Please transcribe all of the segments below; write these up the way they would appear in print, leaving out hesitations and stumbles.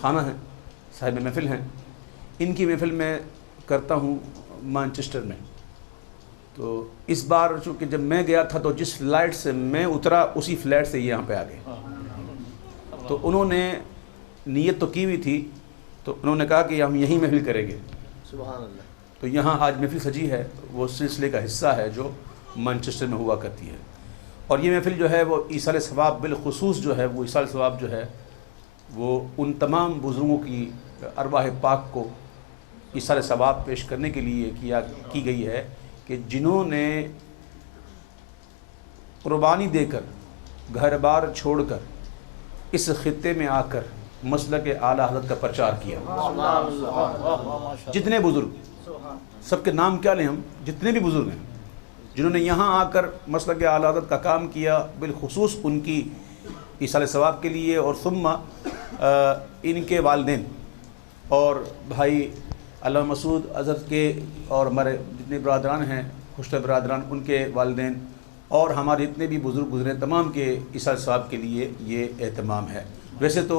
خانہ ہیں، صاحب محفل ہیں، ان کی محفل میں کرتا ہوں مانچسٹر میں۔ تو اس بار چونکہ جب میں گیا تھا تو جس فلائٹ سے میں اترا اسی فلائٹ سے یہاں پہ آ گئے، تو انہوں نے نیت تو کی ہوئی تھی، تو انہوں نے کہا کہ ہم یہیں محفل کریں گے۔ سبحان اللہ۔ تو یہاں آج محفل سجی ہے، وہ سلسلے کا حصہ ہے جو مانچسٹر میں ہوا کرتی ہے، اور یہ محفل جو ہے وہ ایصال ثواب بالخصوص جو ہے وہ ایصال ثواب جو ہے وہ ان تمام بزرگوں کی ارواح پاک کو ایصال ثواب پیش کرنے کے لیے کی گئی ہے کہ جنہوں نے قربانی دے کر گھر بار چھوڑ کر اس خطے میں آ کر مسلک اعلیٰ حضرت کا پرچار کیا۔ جتنے بزرگ، سب کے نام کیا لیں ہم، جتنے بھی بزرگ ہیں جنہوں نے یہاں آ کر مسلک اعلیٰ حضرت کا کام کیا، بالخصوص ان کی ایصال ثواب کے لیے، اور ثم ان کے والدین اور بھائی علامہ مسعود اظہر کے اور ہمارے جتنے برادران ہیں، خوشتہ برادران، ان کے والدین اور ہمارے جتنے بھی بزرگ گزرے تمام کے ایصال ثواب کے لیے یہ اہتمام ہے۔ ویسے تو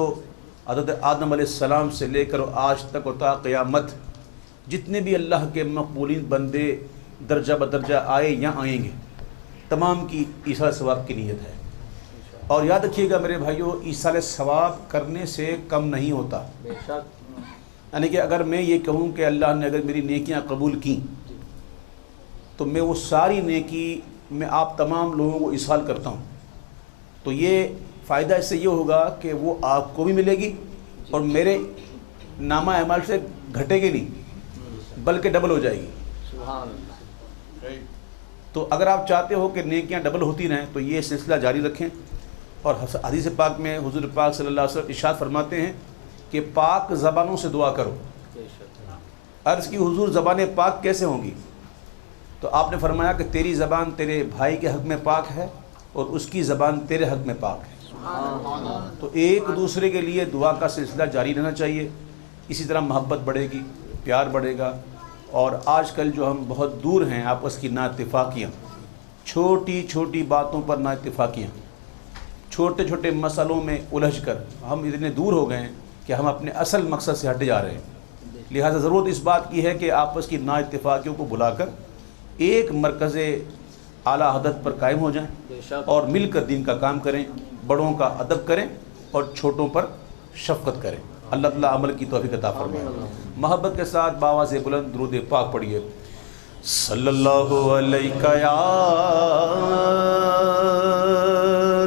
حضرت آدم علیہ السلام سے لے کر آج تک و تا قیامت جتنے بھی اللہ کے مقبولین بندے درجہ بدرجہ آئے یا آئیں گے، تمام کی ایصال ثواب کی نیت ہے۔ اور یاد رکھیے گا میرے بھائیو، ایصال ثواب کرنے سے کم نہیں ہوتا۔ یعنی کہ اگر میں یہ کہوں کہ اللہ نے اگر میری نیکیاں قبول کیں تو میں وہ ساری نیکی میں آپ تمام لوگوں کو ایصال کرتا ہوں، تو یہ فائدہ اس سے یہ ہوگا کہ وہ آپ کو بھی ملے گی اور میرے نامہ اعمال سے گھٹے گی نہیں بلکہ ڈبل ہو جائے گی۔ سبحان اللہ۔ تو اگر آپ چاہتے ہو کہ نیکیاں ڈبل ہوتی رہیں تو یہ سلسلہ جاری رکھیں، اور حدیث پاک میں حضور پاک صلی اللہ علیہ وسلم ارشاد فرماتے ہیں کہ پاک زبانوں سے دعا کرو۔ عرض کی حضور زبان پاک کیسے ہوں گی؟ تو آپ نے فرمایا کہ تیری زبان تیرے بھائی کے حق میں پاک ہے اور اس کی زبان تیرے حق میں پاک ہے۔ تو ایک دوسرے کے لیے دعا کا سلسلہ جاری رہنا چاہیے، اسی طرح محبت بڑھے گی، پیار بڑھے گا۔ اور آج کل جو ہم بہت دور ہیں آپس کی نا اتفاقیاں، چھوٹی چھوٹی باتوں پر نا اتفاقیاں، چھوٹے چھوٹے مسئلوں میں الجھ کر ہم اتنے دور ہو گئے ہیں کہ ہم اپنے اصل مقصد سے ہٹ جا رہے ہیں۔ لہٰذا ضرورت اس بات کی ہے کہ آپس کی نا اتفاقیوں کو بلا کر ایک مرکز اعلیٰ حضرت پر قائم ہو جائیں اور مل کر دین کا کام کریں، بڑوں کا ادب کریں اور چھوٹوں پر شفقت کریں۔ اللہ تعالیٰ عمل کی توفیق عطا فرمائے۔ محبت کے ساتھ بآواز بلند درود پاک پڑھیے۔ صلی اللہ علیہ یا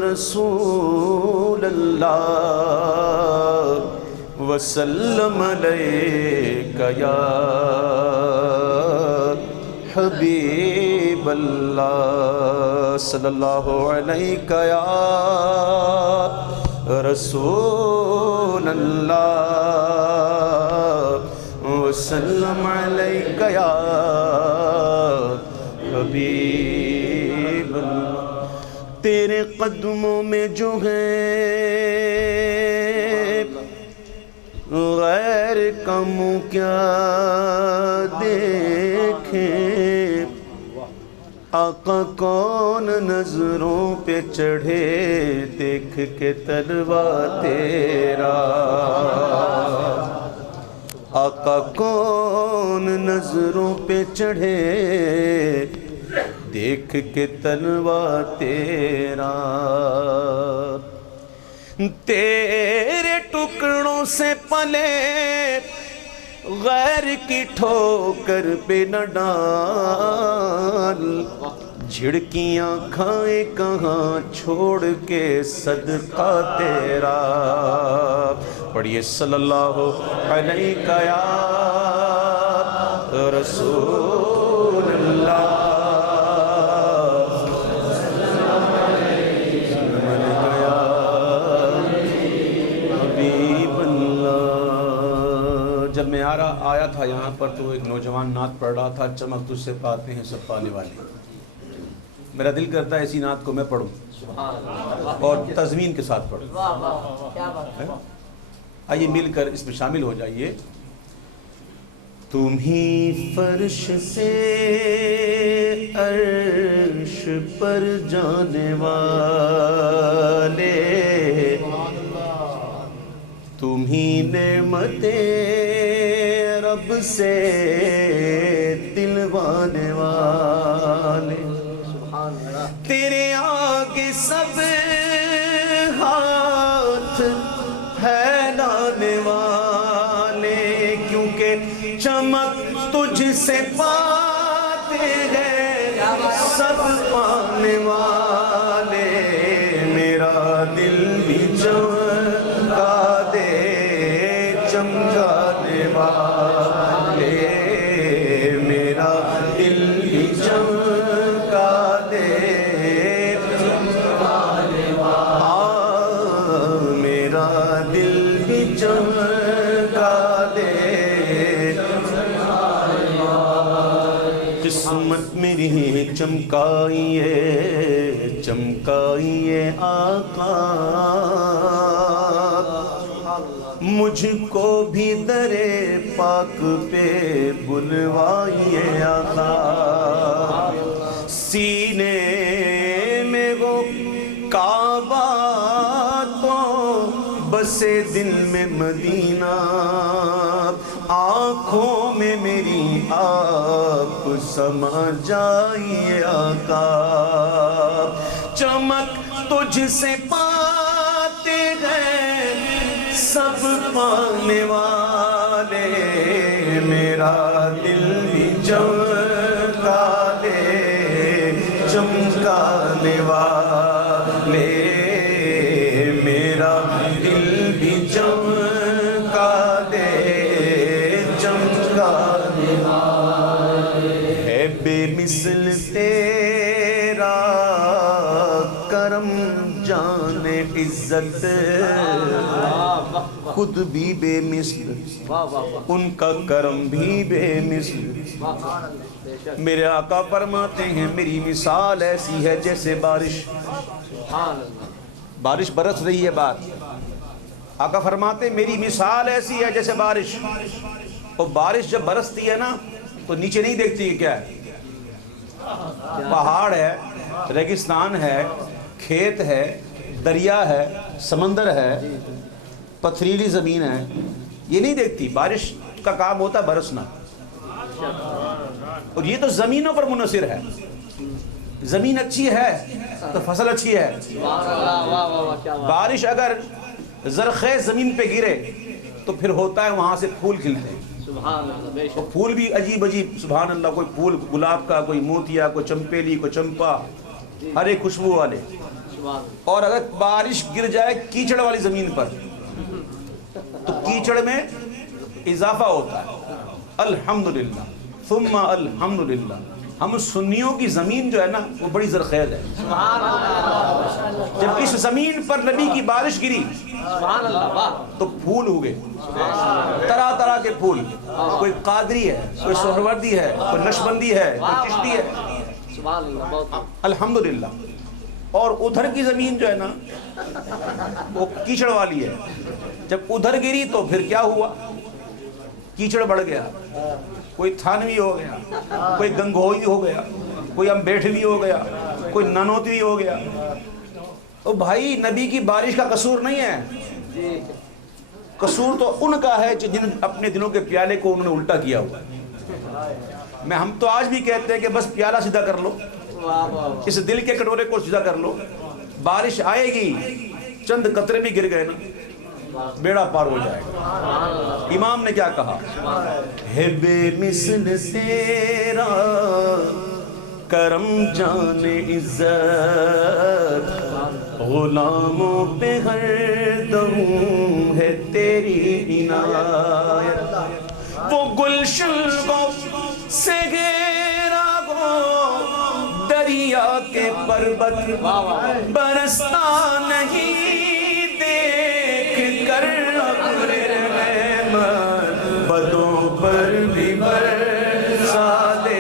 رسول اللہ وسلم علیہ یا حبیب اللہ، صلی اللہ علیہ یا رسول اللہ وسلم علیہ یا حبیب اللہ۔ تیرے قدموں میں جو ہے غیر کا منہ کیا دیکھیں، آقا کون نظروں پہ چڑھے دیکھ کے تلوا تیرا، آقا کون نظروں پہ چڑھے دیکھ کے تلوا تیرا، تیرے ٹکڑوں سے پلے غیر کی ٹھوکر پہ نہ ڈال، جھڑکیاں کھائے کہاں چھوڑ کے صدقہ تیرا۔ پڑھیے صلی اللہ علیہ یا رسول اللہ، جب میں آیا تھا یہاں پر تو ایک نوجوان نعت پڑھ رہا تھا، چمک تجھ سے پاتے ہیں سب پانے والے۔ میرا دل کرتا ہے ایسی نعت کو میں پڑھوں اور تزمین کے ساتھ پڑھوں۔ آئیے مل کر اس میں شامل ہو جائیے۔ تم ہی فرش سے عرش پر جانے والے، تمہیں نعمتیں رب سے دلوانے والے، سبحان اللہ، تیرے آگے سب ہاتھ پھیلانے والے، کیونکہ چمک تجھ سے پاتے ہیں سب پانے والے، میرا دل بھی چمکا دے چمکانے والے، میرا دل بھی چمکا دے چمکانے والے، میرا دل بھی چمکا دے چمکانے والے، قسمت میری چمکائیے چمکائیے آقا، مجھ کو بھی در پاک پہ بلوائیے آقا، سینے میں وہ کعبہ تو بسے دل میں مدینہ، آنکھوں میں میری آپ سما جائیے آقا، چمک تجھ سے پاتے ہیں سب پانے والے، میرا دل بھی چمکا دے چمکانے والے، میرا دل بھی چمکا دے چمکانے والے، ہے بے مثل تیرا کرم جان عزت، خود بھی بے مثل ان کا کرم بھی بے مثل، میرے آقا فرماتے ہیں میری مثال ایسی ہے جیسے بارش، بارش برس رہی ہے، بات آقا فرماتے ہیں میری مثال ایسی ہے جیسے بارش، اور بارش جب برستی ہے نا تو نیچے نہیں دیکھتی کہ کیا ہے، پہاڑ ہے، ریگستان ہے، کھیت ہے، دریا ہے، سمندر ہے، پتھریلی زمین ہے، یہ نہیں دیکھتی، بارش کا کام ہوتا ہے برسنا، اور یہ تو زمینوں پر منحصر ہے، زمین اچھی ہے تو فصل اچھی ہے، بارش اگر زرخیز زمین پہ گرے تو پھر ہوتا ہے وہاں سے پھول کھلتے ہیں، اور پھول بھی عجیب عجیب، سبحان اللہ، کوئی پھول گلاب کا، کوئی موتیا، کوئی چمپیلی، کوئی چمپا، ہر ایک خوشبو والے، اور اگر بارش گر جائے کیچڑ والی زمین پر تو کیچڑ میں اضافہ ہوتا ہے، الحمدللہ ثم الحمدللہ، ہم سنیوں کی زمین جو ہے نا وہ بڑی زرخیز ہے، جب اس زمین پر نبی کی بارش گری تو پھول ہوئے، طرح طرح کے پھول، کوئی قادری ہے، کوئی سہروردی ہے، کوئی نقشبندی ہے، کوئی چشتی ہے، الحمدللہ، اور ادھر کی زمین جو ہے نا وہ کیچڑ والی ہے، جب ادھر گری تو پھر کیا ہوا، کیچڑ بڑھ گیا، کوئی تھانوی ہو گیا، کوئی گنگوئی ہو گیا، کوئی امبیٹھوی ہو گیا، کوئی ننوتوی ہو گیا، او بھائی نبی کی بارش کا قصور نہیں ہے، قصور تو ان کا ہے جن اپنے دلوں کے پیالے کو انہوں نے الٹا کیا ہوا ہے، ہم تو آج بھی کہتے ہیں کہ بس پیالہ سیدھا کر لو، اس دل کے کٹورے کو سیدھا کر لو، بارش آئے گی، چند قطرے بھی گر گئے نا بیڑا پار ہو جائے گا، امام نے کیا کہا، ہے بے مثل تیرا کرم جان عزت، غلاموں پہ ہر دم ہے تیری عنایت، وہ گلشن کو سے گھیرا گو دریا کے پربت، برستا نہیں دیکھ کر ابر رحمت، بدوں پر بھی برسا دے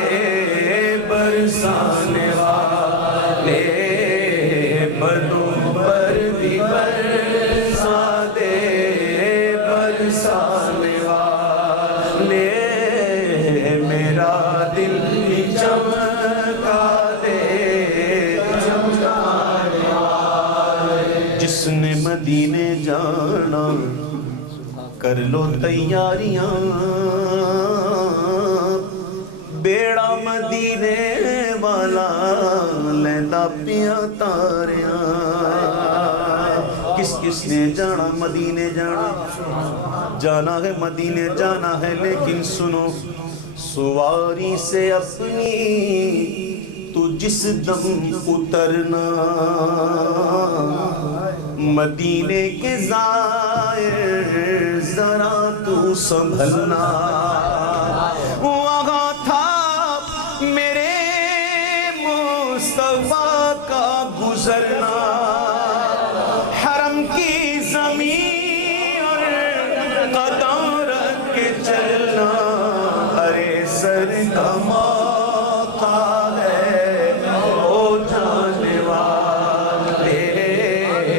برسانے والے، بدوں پر بھی برسا دے برسانے والے، میرا دل بھی چمکا دے چمکانے والے، جس نے مدینے جانا کر لو تیاریاں بیڑا مدینے والا لیندا پیا تاریاں کس کس نے جانا مدینے جانا ہے مدینے جانا ہے لیکن سنو سواری سے اپنی تو جس دم اترنا مدینے کے زائر ذرا تو سنبھلنا وہاں تھا میرے مصطفیٰ کا گزرنا حرم کی زمین اور قدم رکھ کے چلنا ارے سر کا موقع ہے او جانے والے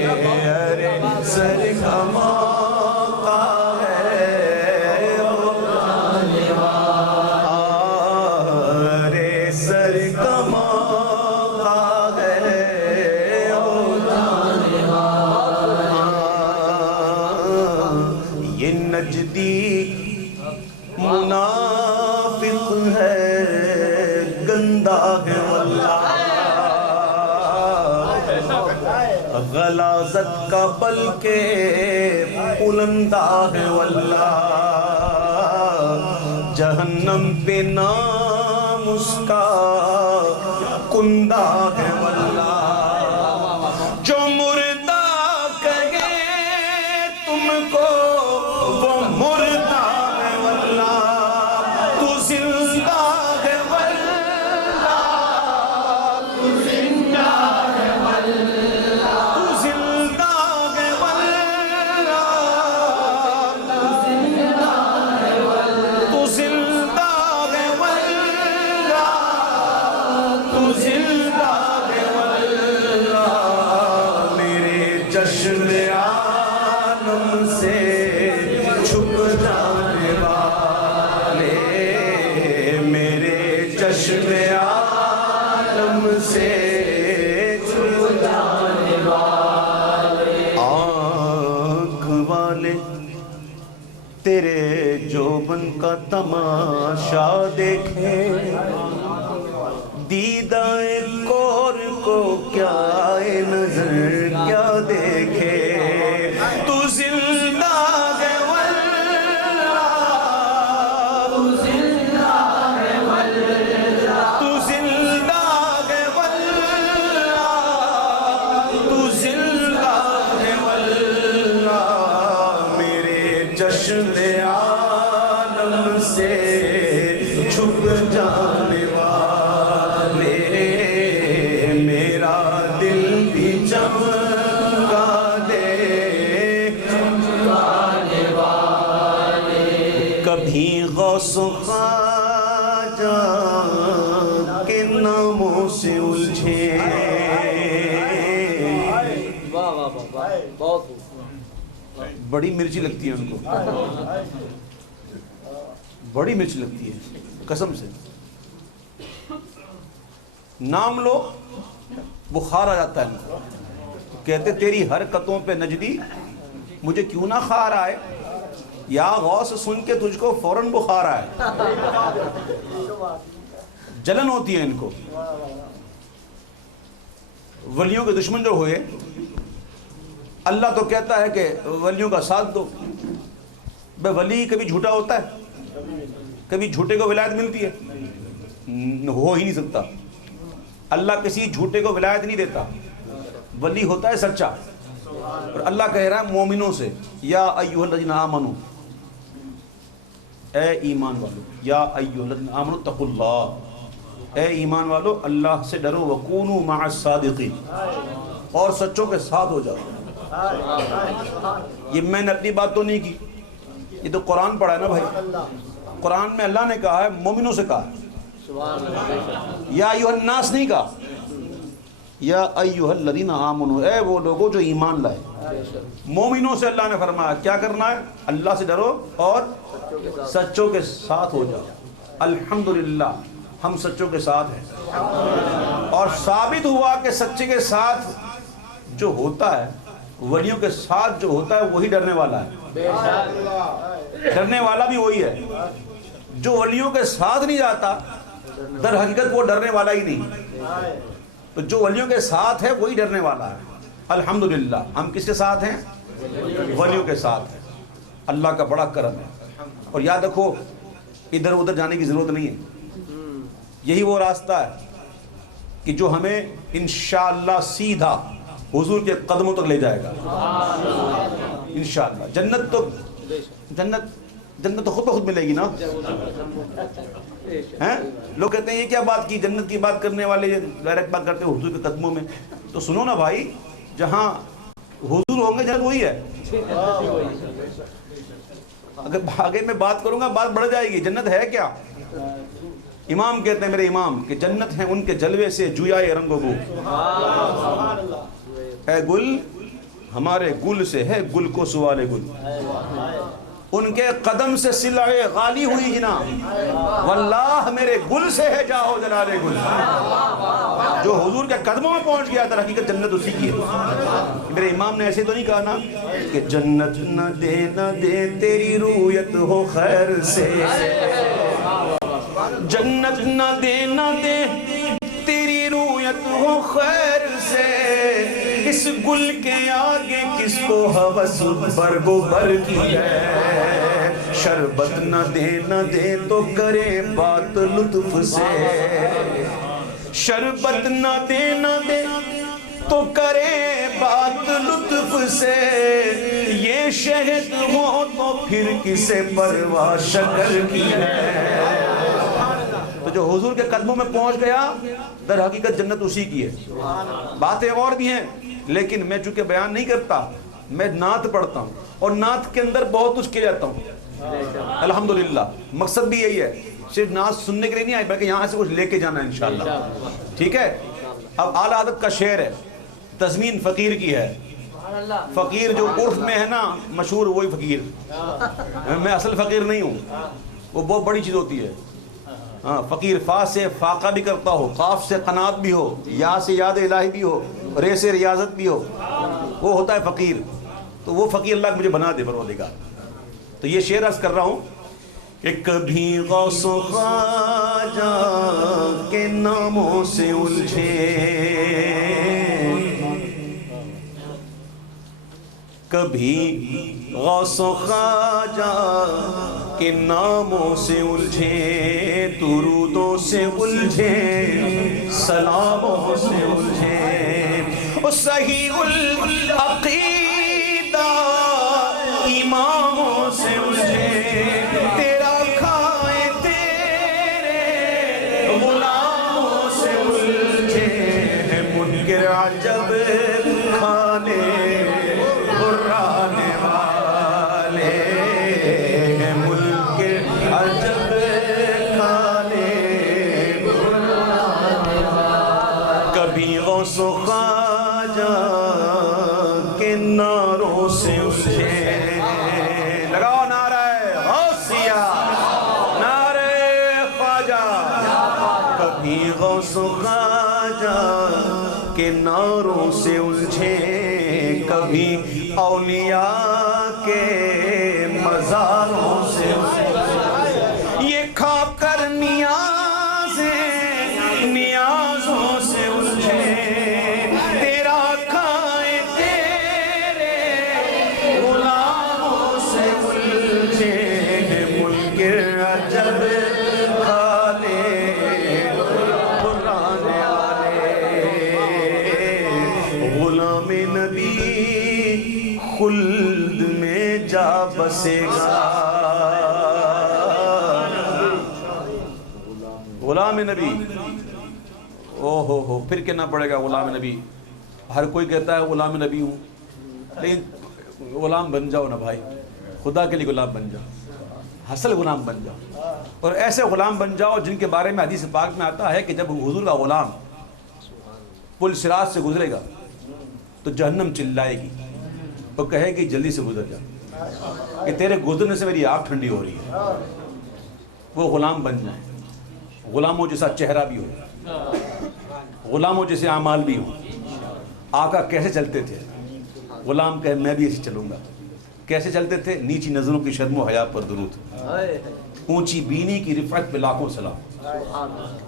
ارے سر کا موقع ہے او جانے والے ارے سر کا موقع ہے او جانے والے یہ نجدی منافق ہے گندا ہے واللہ غلاظت کا بلکہ بلندہ ہے واللہ جہنم پہ نام اس کا کندہ ہے واللہ جو مردہ کہے تم کو وہ مردہ ہے واللہ تو زندہ ہے واللہ تو زندہ ہے واللہ تو زندہ ہے واللہ تو زندہ ہے واللہ تو زندہ ہے واللہ تو زندہ ہے واللہ میرے جشن عالم سے چھپ جانے والے میرے جشن عالم سے چھپ جانے والے آنکھ والے تیرے جوبن کا تماشا دیکھے دیدہ کور کو کیا نظر کیا دیکھے تو زندہ ہے واللہ تو زندہ ہے واللہ تو زندہ ہے واللہ تو زندہ ہے واللہ میرے جشن عالم سے چھپ جانے والے میرا دل بھی چمکا دے چمکانے والے کبھی غوث و خواجہ کے ناموں سے الجھے واہ واہ واہ واہ بہت خوب بڑی مرچی لگتی ہے ان کو بڑی مرچ لگتی ہے قسم سے نام لو بخار آ جاتا ہے کہتے تیری حرکتوں پہ نجدی مجھے کیوں نہ خار آئے یا غوث سن کے تجھ کو فوراً بخار آئے جلن ہوتی ہے ان کو ولیوں کے دشمن جو ہوئے اللہ تو کہتا ہے کہ ولیوں کا ساتھ دو بے ولی کبھی جھوٹا ہوتا ہے کبھی جھوٹے کو ولایت ملتی ہے ہو ہی نہیں سکتا اللہ کسی جھوٹے کو ولایت نہیں دیتا ولی ہوتا ہے سچا اور اللہ کہہ رہا ہے مومنوں سے یا ایھا الذین آمنوا اے ایمان والو یا ایھا الذین آمنوا اتقوا اللہ اے ایمان والو اللہ سے ڈرو وکونوا مع الصادقین اور سچوں کے ساتھ ہو جاؤ یہ میں نے اپنی بات تو نہیں کی یہ تو قرآن پڑھا ہے نا بھائی قرآن میں اللہ نے کہا ہے مومنوں سے کہا ہے یا ایھا الناس نہیں کہا یا ایھا الذین آمنوا اے وہ لوگوں جو ایمان لائے مومنوں سے اللہ نے فرمایا کیا کرنا ہے اللہ سے ڈرو اور سچوں کے ساتھ ہو جاؤ الحمدللہ ہم سچوں کے ساتھ ہیں اور ثابت ہوا کہ سچے کے ساتھ جو ہوتا ہے ولیوں کے ساتھ جو ہوتا ہے وہی ڈرنے والا ہے، ڈرنے والا بھی وہی ہے۔ جو ولیوں کے ساتھ نہیں جاتا در حقیقت وہ ڈرنے والا ہی نہیں، تو جو ولیوں کے ساتھ ہے وہی ڈرنے والا ہے۔ الحمدللہ ہم کس کے ساتھ ہیں؟ ولیوں کے ساتھ ہیں۔ اللہ کا بڑا کرم ہے، اور یاد رکھو ادھر ادھر جانے کی ضرورت نہیں ہے، یہی وہ راستہ ہے کہ جو ہمیں انشاءاللہ سیدھا حضور کے قدموں تک لے جائے گا انشاءاللہ۔ جنت تو خود بخود ملے گی نا۔ لوگ کہتے ہیں یہ کیا بات کی، جنت کی بات کرنے والے ڈائریکٹ بات کرتے ہیں حضور کے قدموں میں۔ تو سنو نا بھائی، جہاں حضور ہوں گے جنت وہی ہے۔ اگر آگے میں بات کروں گا بات بڑھ جائے گی۔ جنت ہے کیا؟ امام کہتے ہیں، میرے امام، کہ جنت ہے ان کے جلوے سے جویائے رنگ و بو، اے گل ہمارے گل سے ہے گل کو سوال گل، ان کے قدم سے سلعے غالی ہوئی جنا، واللہ میرے گل سے ہے جاؤ جلال گل۔ جو حضور کے قدموں میں پہنچ گیا تھا حقیقت جنت اسی کی ہے۔ میرے امام نے ایسے تو نہیں کہا نا کہ جنت نہ دے تیری رویت ہو خیر سے، جنت نہ دے تیری رویت ہو خیر سے، اس گل کے آگے کس کو ہوس برگ و بر کی ہے، شربت نہ دے تو کرے بات لطف سے، شربت نہ دے تو کرے بات لطف سے، یہ شہد ہو تو پھر کسے پرواہ شکر کی ہے۔ تو جو حضور کے قدموں میں پہنچ گیا در حقیقت جنت اسی کی ہے۔ باتیں اور بھی ہیں لیکن میں چونکہ بیان نہیں کرتا، میں نعت پڑھتا ہوں اور نعت کے اندر بہت کچھ کیا جاتا ہوں الحمدللہ۔ مقصد بھی یہی ہے، صرف نعت سننے کے لیے نہیں آئے بلکہ یہاں سے کچھ لے کے جانا ہے انشاءاللہ، ٹھیک ہے۔ اب اعلیٰ ادب کا شعر ہے، تضمین فقیر کی ہے۔ فقیر جو عرف میں ہے نا مشہور، وہی فقیر، میں اصل فقیر نہیں ہوں، وہ بہت بڑی چیز ہوتی ہے۔ ہاں، فقیر فا سے فاقہ بھی کرتا ہو، قاف سے قناعت بھی ہو، یا سے یاد الہی بھی ہو، رے سے ریاضت بھی ہو، وہ ہوتا ہے فقیر۔ تو وہ فقیر اللہ مجھے بنا دے پروردگار۔ تو یہ شعر عرض کر رہا ہوں کہ کبھی غوث و خواجہ کے ناموں سے الجھے، کبھی غوث و خواجہ کے ناموں سے الجھے، درودوں سے الجھے، سلاموں سے الجھے، صحیح العقیدہ اماموں سے الجھے، تیرا کھائے تیرے غلاموں سے الجھے، منکر عجب کھانے قرانے والے، منکر عجب کھانے قرانے والے، کبھی غوث و خواجہ کے نعروں سے الجھے، لگاؤ نعرہ غوثیہ، نعرہ خواجہ، کبھی غوث و خواجہ کے نعروں سے الجھے، کبھی اولیاء کے مزاروں سے الجھے، یہ کھا کر نیازوں سے الجھے، تیرا کھائے تیرے غلاموں سے الجھے، منکر عجب کھانے قرانے والے، غلام نبی خلد میں جا بسے گا، غلام نبی، او ہو پھر کہنا پڑے گا غلام نبی۔ ہر کوئی کہتا ہے غلام نبی ہوں، لیکن غلام بن جاؤ نا بھائی، خدا کے لیے غلام بن جاؤ، اصل غلام بن جاؤ، اور ایسے غلام بن جاؤ جن کے بارے میں حدیث پاک میں آتا ہے کہ جب حضور کا غلام پل صراط سے گزرے گا تو جہنم چلائے گی، وہ کہے گی جلدی سے گزر جا، کہ تیرے گزرنے سے میری آنکھ ٹھنڈی ہو رہی ہے۔ وہ غلام بن جائیں، غلاموں جیسا چہرہ بھی ہو، غلاموں جیسے اعمال بھی ہوں۔ آقا کیسے چلتے تھے؟ غلام کہے میں بھی ایسے چلوں گا. کیسے چلتے تھے؟ نیچی نظروں کی شرم و حیا پر درود، اونچی بینی کی رفعت پہ لاکھوں سلام.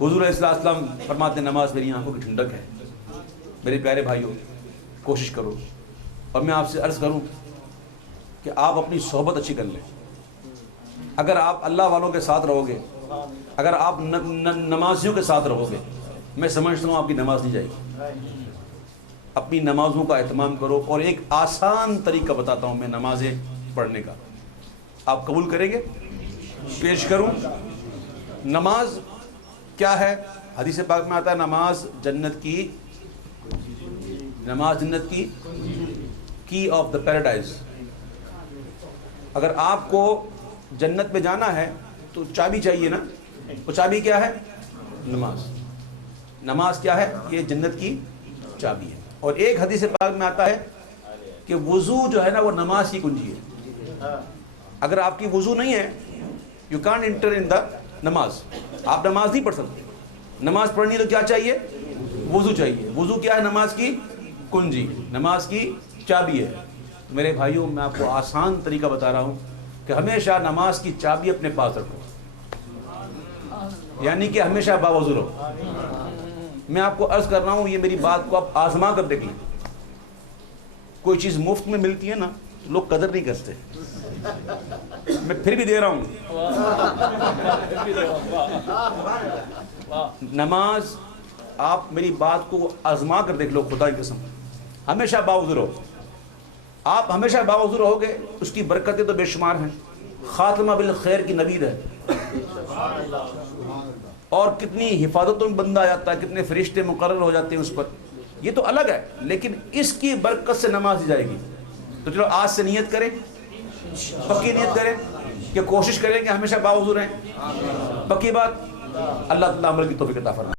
حضور علیہ السلام فرماتے نماز میری آنکھوں کی ٹھنڈک ہے. میرے پیارے بھائیوں کوشش کرو، اور میں آپ سے عرض کروں کہ آپ اپنی صحبت اچھی کر لیں. اگر آپ اللہ والوں کے ساتھ رہو گے، اگر آپ نمازیوں کے ساتھ رہو گے، میں سمجھتا ہوں آپ کی نماز نہیں جائے گی. اپنی نمازوں کا اہتمام کرو. اور ایک آسان طریقہ بتاتا ہوں میں نمازیں پڑھنے کا، آپ قبول کریں گے؟ پیش کروں. نماز کیا ہے؟ حدیث پاک میں آتا ہے نماز جنت کی کی آف دا پیراڈائز. اگر آپ کو جنت میں جانا ہے تو چابی چاہیے نا. وہ چابی کیا ہے؟ نماز. نماز کیا ہے؟ یہ جنت کی چابی ہے. اور ایک حدیث پاک میں آتا ہے کہ وضو جو ہے نا وہ نماز کی کنجی ہے. اگر آپ کی وضو نہیں ہے یو کانٹ انٹر ان دا نماز. آپ نماز نہیں پڑھ سکتے. نماز پڑھنی تو کیا چاہیے؟ وضو چاہیے. وضو کیا ہے؟ نماز کی کنجی، نماز کی چابی ہے. میرے بھائیوں میں آپ کو آسان طریقہ بتا رہا ہوں کہ ہمیشہ نماز کی چابی اپنے پاس رکھو، یعنی کہ ہمیشہ باوضو رہو. میں آپ کو عرض کر رہا ہوں، یہ میری بات کو آپ آزما کر دیکھ لیں. کوئی چیز مفت میں ملتی ہے نا لوگ قدر نہیں کرتے. میں پھر بھی دے رہا ہوں. نماز آپ میری بات کو آزما کر دیکھ لو، خدا کی قسم ہمیشہ باوضو رہو. آپ ہمیشہ باوضو رہو گے، اس کی برکتیں تو بے شمار ہیں. خاتمہ بالخیر کی نوید ہے، اور کتنی حفاظتوں میں بندہ آ جاتا ہے، کتنے فرشتے مقرر ہو جاتے ہیں اس پر. یہ تو الگ ہے، لیکن اس کی برکت سے نماز دی جائے گی. تو چلو آج سے نیت کریں، پکی نیت کریں کہ کوشش کریں کہ ہمیشہ باوضو رہیں. پکی بات. اللہ تعالیٰ عمل کی توفیق عطا فرمائے.